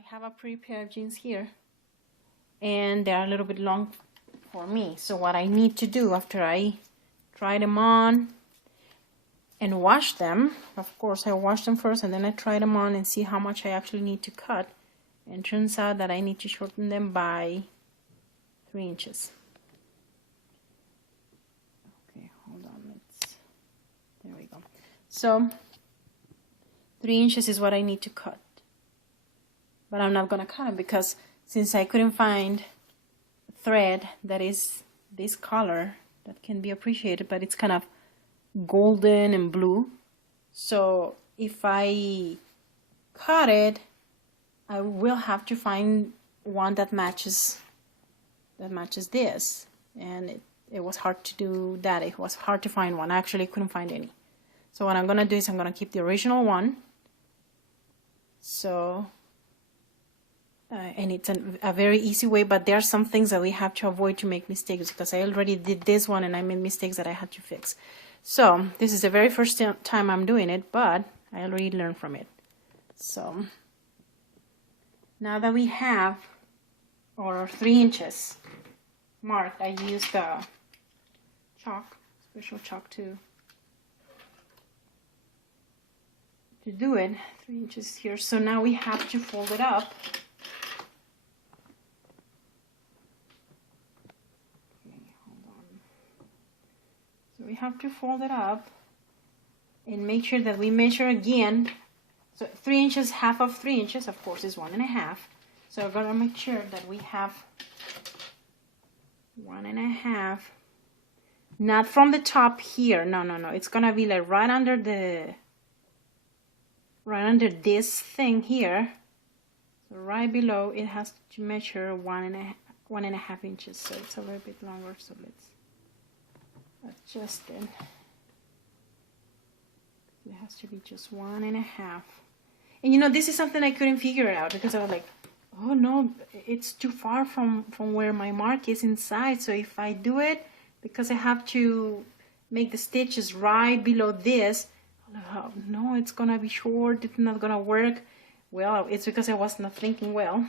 I have a pretty pair of jeans here, and they're a little bit long for me. So what I need to do after I try them on and wash them, of course I wash them first and then I try them on and see how much I actually need to cut. And turns out that I need to shorten them by 3 inches. Okay, hold on, there we go. So 3 inches is what I need to cut. But I'm not gonna cut it because since I couldn't find thread that is this color that can be appreciated, but it's kind of golden and blue, so if I cut it, I will have to find one that matches this, and it was hard to do that. It was hard to find one. I actually couldn't find any. So what I'm gonna do is I'm gonna keep the original one. So and it's a very easy way, but there are some things that we have to avoid to make mistakes, because I already did this one and I made mistakes that I had to fix. So this is the very first time I'm doing it, but I already learned from it. So now that we have our 3 inches marked, I used the chalk, special chalk to do it. 3 inches here. So now we have to fold it up. We have to fold it up and make sure that we measure again. So 3 inches, half of 3 inches, of course, is 1.5. So we're gonna make sure that we have 1.5, not from the top here. No. It's gonna be like right under this thing here. So right below, it has to measure 1.5 inches. So it's a little bit longer. So let's adjust it. It has to be just 1.5. And you know, this is something I couldn't figure out because I was like, oh no, it's too far from where my mark is inside. So if I do it, because I have to make the stitches right below this, oh, no, it's gonna be short, it's not gonna work. Well, it's because I was not thinking well,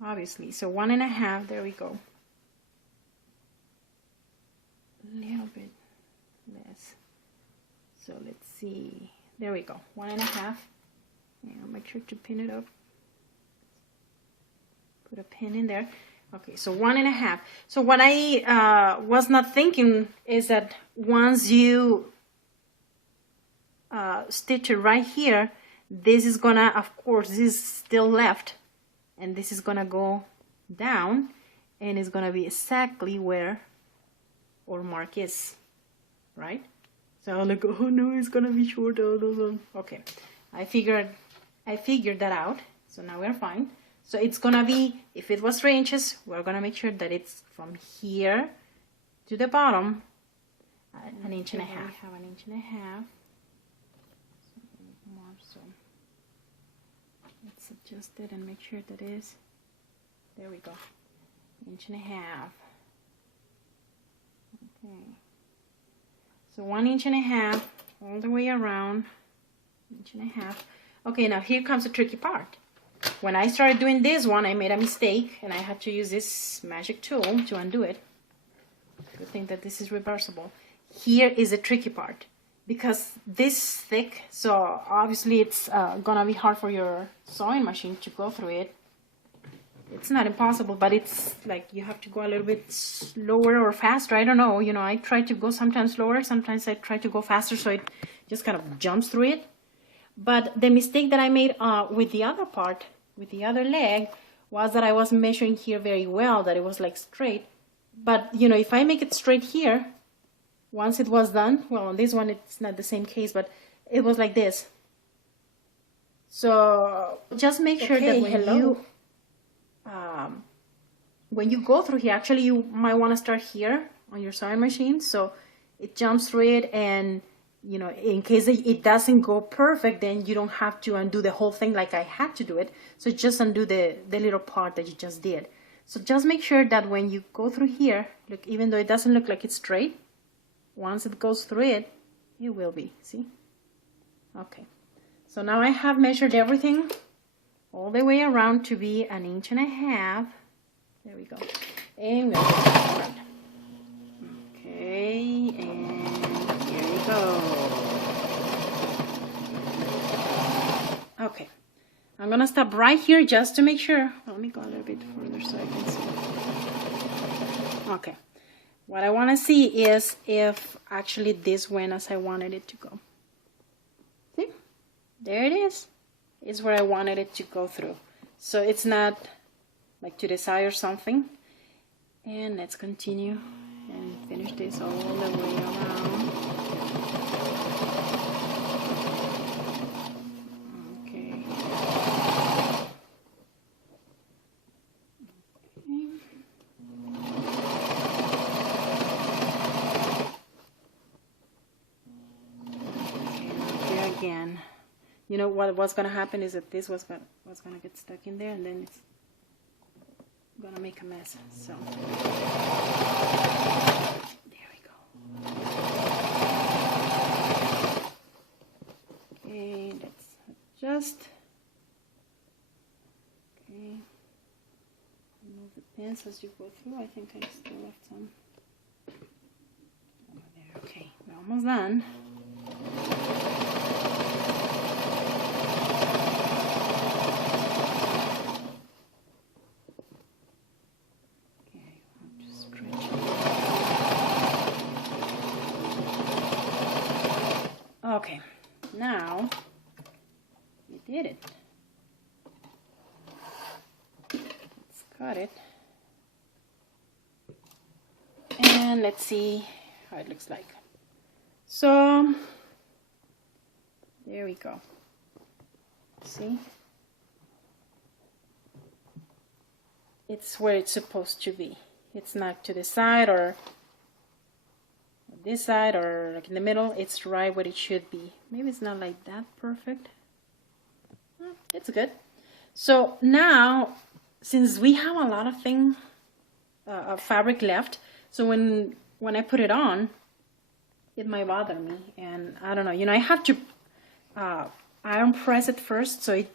obviously. So 1.5, there we go. A little bit less. So let's see. There we go. 1.5. And make sure to pin it up. Put a pin in there. Okay, so 1.5. So what I was not thinking is that once you stitch it right here, this is gonna, of course, this is still left, and this is gonna go down, and it's gonna be exactly where our mark is, right? So I'm like, oh no, it's gonna be short. Okay, I figured that out. So now we're fine. So it's gonna be, if it was 3 inches, we're gonna make sure that it's from here to the bottom, 1.5 inches. We have 1.5 inches. So let's adjust it and make sure that is, there we go, 1.5 inches. Okay, so 1.5 inches all the way around, 1.5 inches. Okay, now here comes the tricky part. When I started doing this one, I made a mistake and I had to use this magic tool to undo it. Good thing that this is reversible. Here is the tricky part, because this is thick, so obviously it's gonna be hard for your sewing machine to go through it. It's not impossible, but it's like you have to go a little bit slower or faster. I don't know, you know, I try to go sometimes slower, sometimes I try to go faster, so it just kind of jumps through it. But the mistake that I made with the other part, with the other leg, was that I wasn't measuring here very well, that it was like straight. But, you know, if I make it straight here, once it was done, well, on this one it's not the same case, but it was like this. So just make sure that when you go through here, actually you might want to start here on your sewing machine, so it jumps through it, and you know, in case it doesn't go perfect, then you don't have to undo the whole thing like I had to do it. So just undo the little part that you just did. So just make sure that when you go through here, look, even though it doesn't look like it's straight, once it goes through it, it will be, see? Okay, so now I have measured everything all the way around to be 1.5 inches. There we go. And go forward. Okay, and here we go. Okay, I'm gonna stop right here just to make sure. Let me go a little bit further so I can see. Okay, what I want to see is if actually this went as I wanted it to go. See, there it is. It's where I wanted it to go through. So it's not like to the side or something. And let's continue and finish this all the way around. Okay. Okay, again. You know what's gonna happen is that this was gonna get stuck in there, and then it's gonna make a mess. So there we go. Okay, let's adjust. Okay, remove the pins as you go through. I think I still left some over there. Okay, we're almost done. Okay, now we did it. Let's cut it. And let's see how it looks like. So, there we go. See? It's where it's supposed to be. It's not to the side or this side or like in the middle. It's right where it should be. Maybe it's not like that perfect. Well, it's good. So now, since we have a lot of fabric left, so when I put it on, it might bother me, and I don't know. You know, I have to iron press it first so it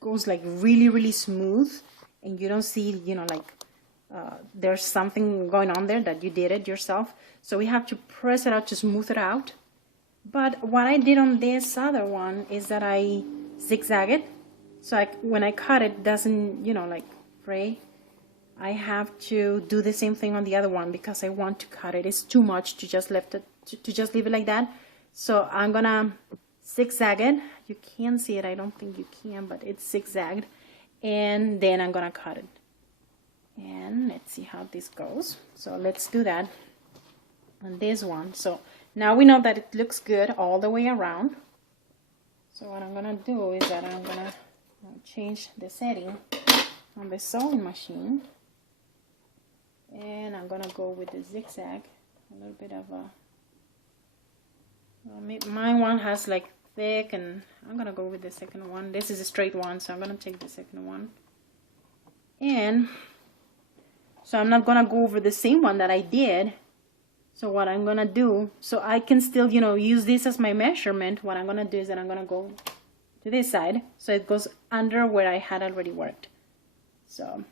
goes like really smooth, and you don't see, you know, like there's something going on there that you did it yourself. So we have to press it out to smooth it out. But what I did on this other one is that I zigzag it. So when I cut it, doesn't, you know, like fray. I have to do the same thing on the other one because I want to cut it. It's too much to just leave it like that. So I'm gonna zigzag it. You can't see it. I don't think you can, but it's zigzagged. And then I'm gonna cut it. And let's see how this goes. So let's do that on this one. So now we know that it looks good all the way around. So what I'm gonna do is that I'm gonna change the setting on the sewing machine, and I'm gonna go with the zigzag. A little bit of a my one has like thick, and I'm gonna go with the second one. This is a straight one, so I'm gonna take the second one. And so I'm not gonna go over the same one that I did. So what I'm gonna do, so I can still, you know, use this as my measurement, what I'm gonna do is that I'm gonna go to this side, so it goes under where I had already worked. So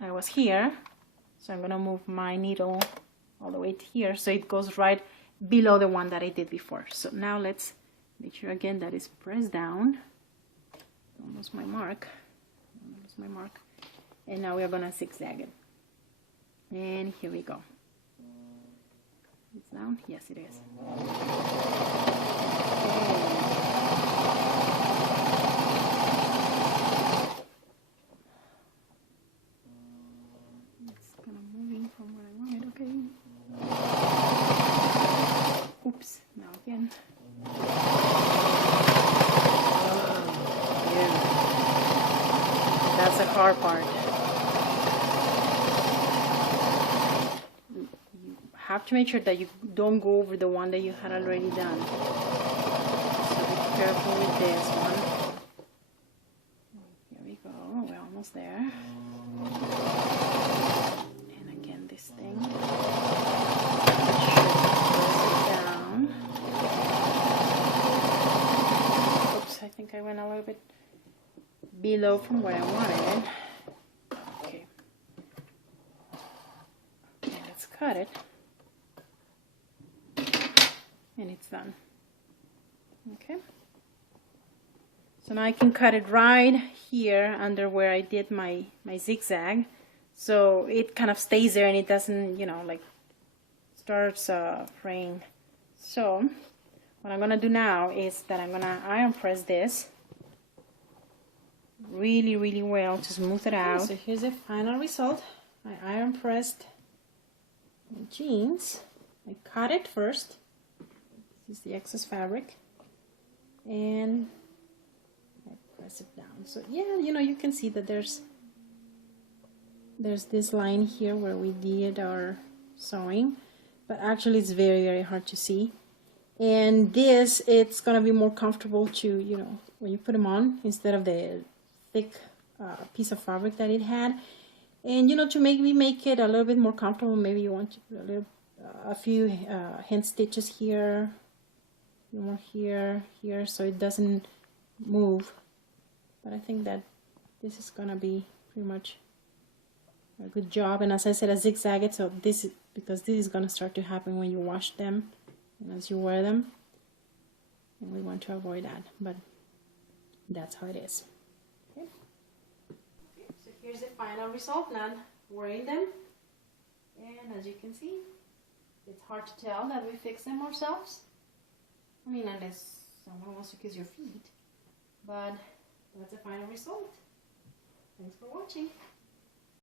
I was here, so I'm gonna move my needle all the way to here, so it goes right below the one that I did before. So now let's make sure again that it's pressed down. Almost my mark. Almost my mark. And now we're gonna zigzag it. And here we go. It's down? Yes, it is. It's kind of moving from where I wanted. Okay. Oops. Now again. Yeah. That's the hard part. Have to make sure that you don't go over the one that you had already done. So be careful with this one. Here we go. We're almost there. And again, this thing. Press it down. Oops, I think I went a little bit below from where I wanted it. Okay. Okay, let's cut it. And it's done. Okay. So now I can cut it right here under where I did my zigzag. So it kind of stays there and it doesn't, you know, like starts fraying. So what I'm going to do now is that I'm going to iron press this really, really well to smooth it out. So here's the final result. I iron pressed my jeans. I cut it first. This is the excess fabric. And I press it down. So yeah, you know, you can see that there's this line here where we did our sewing, but actually it's very, very hard to see. And this, it's gonna be more comfortable to, you know, when you put them on instead of the thick piece of fabric that it had. And you know, to make it a little bit more comfortable, maybe you want to put a few hand stitches here, more here, so it doesn't move. But I think that this is gonna be pretty much a good job. And as I said, I zigzag it, so this is because this is gonna start to happen when you wash them and as you wear them, and we want to avoid that, but that's how it is. Okay. So here's the final result, not wearing them, and as you can see, it's hard to tell that we fix them ourselves. I mean, unless someone wants to kiss your feet, but that's the final result. Thanks for watching.